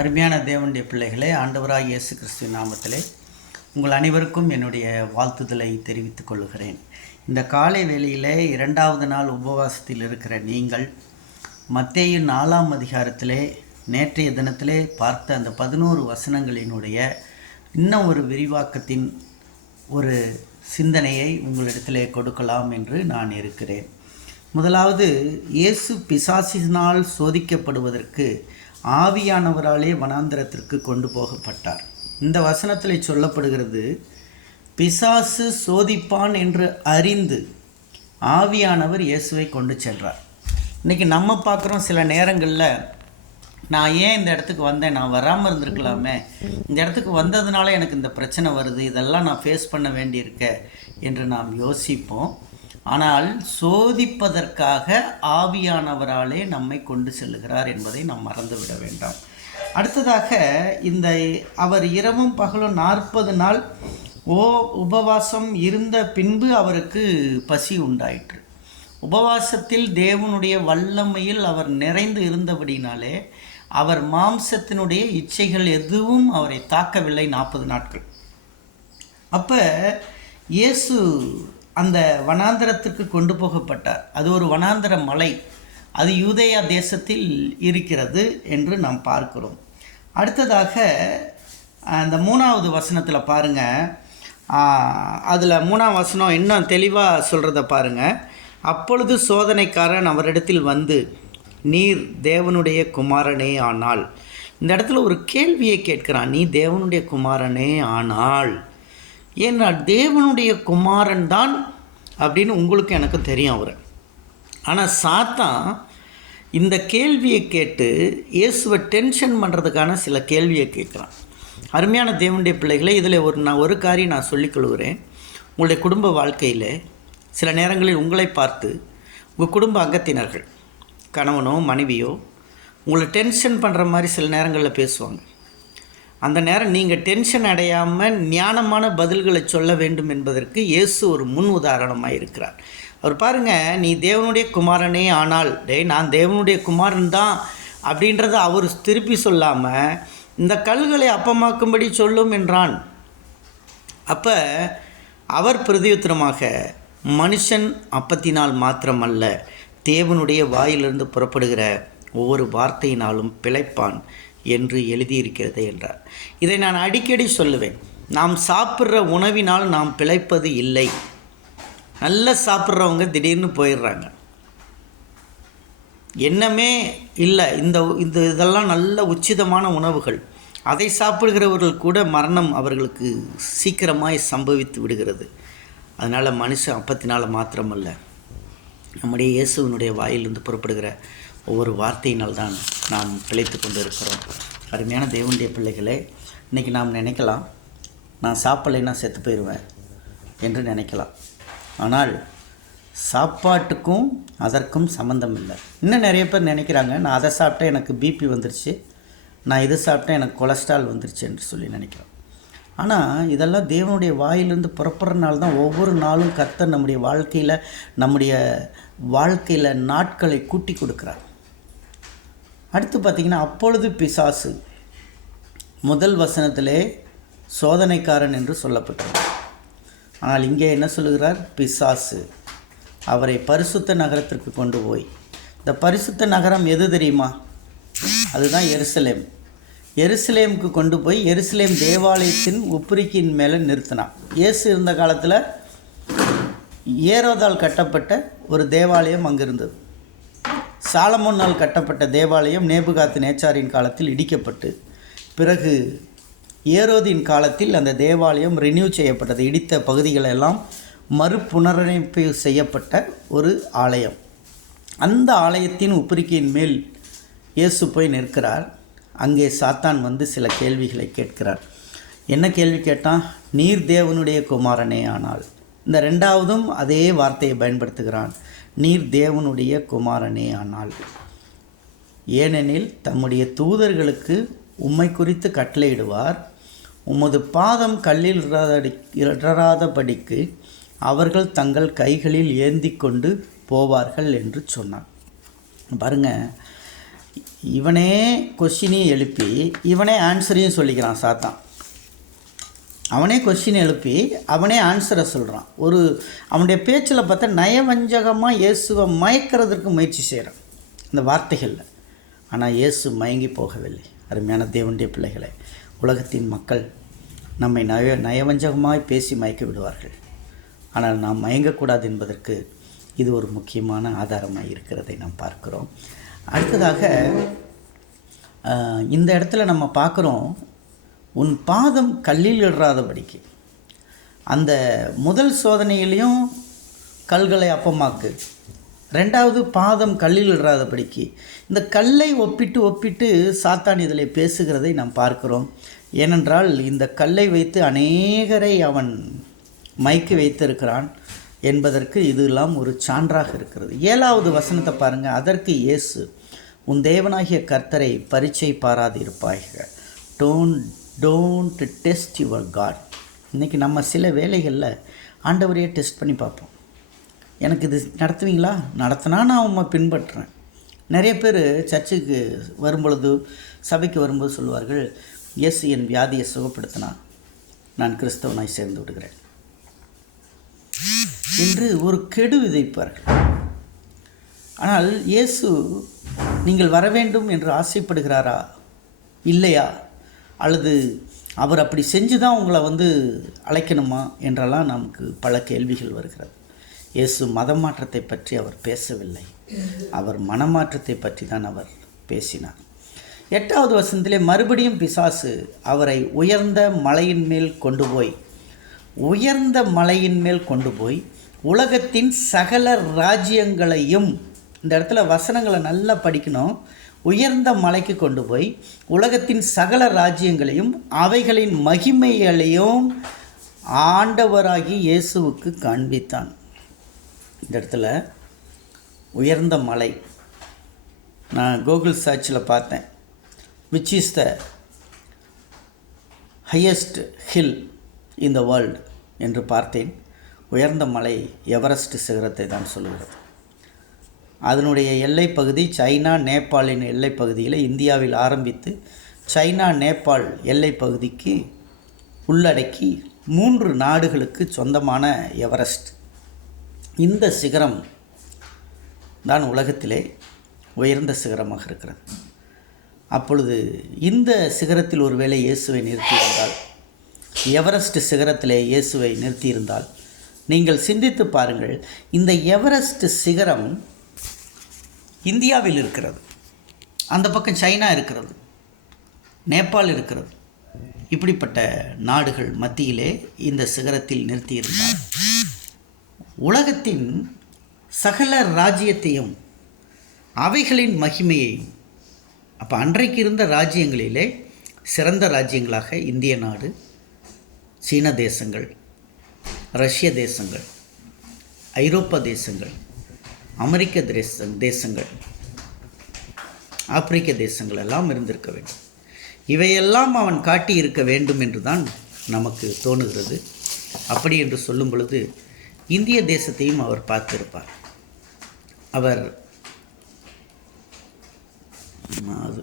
அருமையான தேவனுடைய பிள்ளைகளே, ஆண்டவராக இயேசு கிறிஸ்துவின் நாமத்திலே உங்கள் அனைவருக்கும் என்னுடைய வாழ்த்துதலை தெரிவித்துக் கொள்கிறேன். இந்த காலை வேளையிலே 2வது நாள் உபவாசத்தில் இருக்கிற நீங்கள் மத்தேயு 4ஆம் அதிகாரத்திலே நேற்றைய தினத்திலே பார்த்த அந்த 11 வசனங்களினுடைய இன்னும் ஒரு விரிவாக்கத்தின் ஒரு சிந்தனையை உங்களிடத்திலே கொடுக்கலாம் என்று நான் இருக்கிறேன். முதலாவது, இயேசு பிசாசினால் சோதிக்கப்படுவதற்கு ஆவியானவராலே வனாந்திரத்திற்கு கொண்டு போகப்பட்டார். இந்த வசனத்தில் சொல்லப்படுகிறது, பிசாசு சோதிப்பான் என்று அறிந்து ஆவியானவர் இயேசுவை கொண்டு சென்றார். இன்றைக்கி நம்ம பார்க்குறோம், சில நேரங்களில் நான் ஏன் இந்த இடத்துக்கு வந்தேன், நான் வராமல் இருந்திருக்கலாமே, இந்த இடத்துக்கு வந்ததுனால எனக்கு இந்த பிரச்சனை வருது, இதெல்லாம் நான் ஃபேஸ் பண்ண வேண்டியிருக்க என்று நாம் யோசிப்போம். ஆனால் சோதிப்பதற்காக ஆவியானவராலே நம்மை கொண்டு செல்லுகிறார் என்பதை நாம் மறந்துவிட வேண்டாம். அடுத்ததாக, இந்த அவர் இரவும் பகலும் 40 நாள் உபவாசம் இருந்த பின்பு அவருக்கு பசி உண்டாயிற்று. உபவாசத்தில் தேவனுடைய வல்லமையில் அவர் நிறைந்து இருந்தபடினாலே அவர் மாம்சத்தினுடைய இச்சைகள் எதுவும் அவரை தாக்கவில்லை 40 நாட்கள். அப்போ இயேசு அந்த வனாந்தரத்திற்கு கொண்டு போகப்பட்டார். அது ஒரு வனாந்தர மலை, அது யூதேயா தேசத்தில் இருக்கிறது என்று நாம் பார்க்கிறோம். அடுத்ததாக அந்த 3வது வசனத்தில் பாருங்கள், அதில் 3ஆம் வசனம் இன்னும் தெளிவாக சொல்கிறத பாருங்கள். அப்பொழுது சோதனைக்காரன் அவரிடத்தில் வந்து, நீர் தேவனுடைய குமாரனே ஆனால். இந்த இடத்துல ஒரு கேள்வியை கேட்கிறான், நீ தேவனுடைய குமாரனே ஆனால். ஏன்னால் தேவனுடைய குமாரன் தான் அப்படின்னு உங்களுக்கு எனக்கு தெரியும் அவர். ஆனால் சாத்தான் இந்த கேள்வியை கேட்டு இயேசுவை டென்ஷன் பண்ணுறதுக்கான சில கேள்வியை கேட்குறான். அருமையான தேவனுடைய பிள்ளைகளை, இதில் ஒரு காரியம் நான் சொல்லிக்கொள்கிறேன். உங்களுடைய குடும்ப வாழ்க்கையில் சில நேரங்களில் உங்களை பார்த்து உங்கள் குடும்ப அங்கத்தினர்கள், கணவனோ மனைவியோ, உங்களை டென்ஷன் பண்ணுற மாதிரி சில நேரங்களில் பேசுவாங்க. அந்த நேரம் நீங்கள் டென்ஷன் அடையாமல் ஞானமான பதில்களை சொல்ல வேண்டும் என்பதற்கு இயேசு ஒரு முன் உதாரணமாக இருக்கிறார். அவர் பாருங்கள், நீ தேவனுடைய குமாரனே ஆனால், நான் தேவனுடைய குமாரன் தான் அப்படின்றத அவர் திருப்பி சொல்லாமல் இந்த கல்களை அப்பமாக்கும்படி சொல்லும் என்றான். அப்போ அவர் பிரதியுத்தரமாக, மனுஷன் அப்பத்தினால் மாத்திரமல்ல, தேவனுடைய வாயிலிருந்து புறப்படுகிற ஒவ்வொரு வார்த்தையினாலும் பிழைப்பான் என்று எழுதியிருக்கிறது என்றார். இதை நான் அடிக்கடி சொல்லுவேன். நாம் சாப்பிட்ற உணவினால் நாம் பிழைப்பது இல்லை. நல்லா சாப்பிட்றவங்க திடீர்னு போயிடுறாங்க, எண்ணமே இல்லை. இதெல்லாம் நல்ல உச்சிதமான உணவுகள், அதை சாப்பிடுகிறவர்கள் கூட மரணம் அவர்களுக்கு சீக்கிரமாய் சம்பவித்து விடுகிறது. அதனால் மனுஷன் அப்பத்தினால் மாத்திரமல்ல, நம்முடைய இயேசுவினுடைய வாயிலிருந்து புறப்படுகிற ஒவ்வொரு வார்த்தையினால் தான் நாம் பிழைத்து கொண்டு இருக்கிறோம். அருமையான தேவனுடைய பிள்ளைகளே, இன்றைக்கி நாம் நினைக்கலாம், நான் சாப்பிட்லைன்னா செத்து போயிடுவேன் என்று நினைக்கலாம். ஆனால் சாப்பாட்டுக்கும் அதற்கும் சம்மந்தம் இல்லை. இன்னும் நிறைய பேர் நினைக்கிறாங்க, நான் அதை சாப்பிட்டா எனக்கு பிபி வந்துருச்சு, நான் இது சாப்பிட்டா எனக்கு கொலஸ்ட்ரால் வந்துருச்சு என்று சொல்லி நினைக்கிறோம். ஆனால் இதெல்லாம் தேவனுடைய வாயிலிருந்து புறப்படுறனால தான் ஒவ்வொரு நாளும் கர்த்தர் நம்முடைய வாழ்க்கையில் நாட்களை கூட்டி கொடுக்குறார். அடுத்து பார்த்திங்கன்னா, அப்பொழுது பிசாசு, முதல் வசனத்திலே சோதனைக்காரன் என்று சொல்லப்பட்டது. ஆனால் இங்கே என்ன சொல்லுகிறார்? பிசாசு அவரை பரிசுத்த நகரத்திற்கு கொண்டு போய், இந்த பரிசுத்த நகரம் எது தெரியுமா? அதுதான் எருசலேம். எருசலேமுக்கு கொண்டு போய் எருசலேம் தேவாலயத்தின் உப்புரிக்கின் மேலே நிறுத்தினான். இயேசு இருந்த காலத்தில் ஏரோதால் கட்டப்பட்ட ஒரு தேவாலயம் அங்கே இருந்தது. சாலமோனால் கட்டப்பட்ட தேவாலயம் நேபுகாத் நேச்சாரின் காலத்தில் இடிக்கப்பட்டு, பிறகு ஏரோதின் காலத்தில் அந்த தேவாலயம் ரினியூ செய்யப்பட்டது. இடித்த பகுதிகளெல்லாம் மறுபுனரமைப்பு செய்யப்பட்ட ஒரு ஆலயம். அந்த ஆலயத்தின் உப்புரிக்கையின் மேல் இயேசு போய் நிற்கிறார். அங்கே சாத்தான் வந்து சில கேள்விகளை கேட்கிறார். என்ன கேள்வி கேட்டான்? நீர் தேவனுடைய குமாரனே ஆனால். இந்த 2வதும் அதே வார்த்தையை பயன்படுத்துகிறான், நீர் தேவனுடைய குமாரனே ஆனால். ஏனெனில் தம்முடைய தூதர்களுக்கு உம்மை குறித்து கட்டளையிடுவார், உமது பாதம் கல்லில் இடராதபடிக்கு அவர்கள் தங்கள் கைகளில் ஏந்தி கொண்டு போவார்கள் என்று சொன்னார். பாருங்கள், இவனே கொஸ்டினையும் எழுப்பி இவனே ஆன்சரையும் சொல்லிக்கிறான் சாத்தான். அவனே கொஸ்டின் எழுப்பி அவனே ஆன்சரை சொல்கிறான். அவனுடைய பேச்சில் பார்த்தா நயவஞ்சகமாக இயேசுவை மயக்கிறதுக்கு முயற்சி செய்கிறான் இந்த வார்த்தைகளில். ஆனால் இயேசு மயங்கி போகவில்லை. அருமையான தேவனுடைய பிள்ளைகளை, உலகத்தின் மக்கள் நம்மை நயவஞ்சகமாய் பேசி மயக்க விடுவார்கள். ஆனால் நாம் மயங்கக்கூடாது என்பதற்கு இது ஒரு முக்கியமான ஆதாரமாக இருக்கிறதை நாம் பார்க்கிறோம். அடுத்ததாக இந்த இடத்துல நம்ம பார்க்குறோம், உன் பாதம் கல்லில் இடராதபடிக்கு. அந்த முதல் சோதனையிலையும் கல்களை அப்பமாக்கு, ரெண்டாவது பாதம் கல்லில் இடராதபடிக்கு. இந்த கல்லை ஒப்பிட்டு சாத்தான் இதில் பேசுகிறதை நாம் பார்க்கிறோம். ஏனென்றால் இந்த கல்லை வைத்து அநேகரை அவன் மயக்கி வைத்திருக்கிறான் என்பதற்கு இதெல்லாம் ஒரு சான்றாக இருக்கிறது. 7வது வசனத்தை பாருங்கள். அதற்கு இயேசு, உன் தேவனாகிய கர்த்தரை பரீட்சை பாராது இருப்பாய்க. Don't test your God. இன்றைக்கி நம்ம சில வேலைகளில் ஆண்டவரையே டெஸ்ட் பண்ணி பார்ப்போம். எனக்கு இது நடத்துவீங்களா? நடத்தினா நான் உண்மை பின்பற்றுறேன். நிறைய பேர் சர்ச்சுக்கு வரும்பொழுது, சபைக்கு வரும்போது சொல்லுவார்கள், இயேசு என் வியாதியை சுகப்படுத்தினா நான் கிறிஸ்தவனாய் சேர்ந்து விடுகிறேன் என்று ஒரு கெடு விதைப்பார்கள். ஆனால் இயேசு நீங்கள் வர வேண்டும் என்று ஆசைப்படுகிறாரா இல்லையா, அல்லது அவர் அப்படி செஞ்சு தான் உங்களை அழைக்கணுமா என்றெல்லாம் நமக்கு பல கேள்விகள் வருகிறது. இயேசு மதமாற்றத்தை பற்றி அவர் பேசவில்லை, அவர் மனமாற்றத்தை பற்றி தான் அவர் பேசினார். 8வது வசனத்திலே மறுபடியும் பிசாசு அவரை உயர்ந்த மலையின் மேல் கொண்டு போய் உலகத்தின் சகல ராஜ்யங்களையும், இந்த இடத்துல வசனங்களை நல்லா படிக்கணும், உயர்ந்த மலைக்கு கொண்டு போய் உலகத்தின் சகல ராஜ்யங்களையும் அவைகளின் மகிமைகளையும் ஆண்டவராகி இயேசுவுக்கு காண்பித்தான். இந்த இடத்துல உயர்ந்த மலை, நான் கூகுள் சர்ச்சில் பார்த்தேன், which is the highest hill in the world என்று பார்த்தேன். உயர்ந்த மலை எவரெஸ்ட் சிகரத்தை தான் சொல்லுகிறது. அதனுடைய எல்லைப்பகுதி சைனா நேபாளின் எல்லைப்பகுதியில் இந்தியாவில் ஆரம்பித்து சைனா நேபாள் எல்லைப்பகுதிக்கு உள்ளடக்கி 3 நாடுகளுக்கு சொந்தமான எவரெஸ்ட். இந்த சிகரம் தான் உலகத்திலே உயர்ந்த சிகரமாக இருக்கிறது. அப்பொழுது இந்த சிகரத்தில் ஒருவேளை இயேசுவை நிறுத்தியிருந்தால், எவரெஸ்ட் சிகரத்திலே இயேசுவை நிறுத்தியிருந்தால், நீங்கள் சிந்தித்து பாருங்கள், இந்த எவரெஸ்ட் சிகரம் இந்தியாவில் இருக்கிறது, அந்த பக்கம் சைனா இருக்கிறது, நேபாள் இருக்கிறது. இப்படிப்பட்ட நாடுகள் மத்தியிலே இந்த சிகரத்தில் நிறுத்தியிருந்தால் உலகத்தின் சகல ராஜ்யத்தையும் அவைகளின் மகிமையையும், அப்போ அன்றைக்கு இருந்த ராஜ்யங்களிலே சிறந்த ராஜ்யங்களாக இந்திய நாடு, சீன தேசங்கள், ரஷ்ய தேசங்கள், ஐரோப்பா தேசங்கள், அமெரிக்க தேசங்கள், ஆப்பிரிக்க தேசங்கள் எல்லாம் இருந்திருக்க வேண்டும். இவையெல்லாம் அவன் காட்டி இருக்க வேண்டும் என்று தான் நமக்கு தோணுகிறது. அப்படி என்று சொல்லும் பொழுது இந்திய தேசத்தையும் அவர் பார்த்திருப்பார். அவர் அது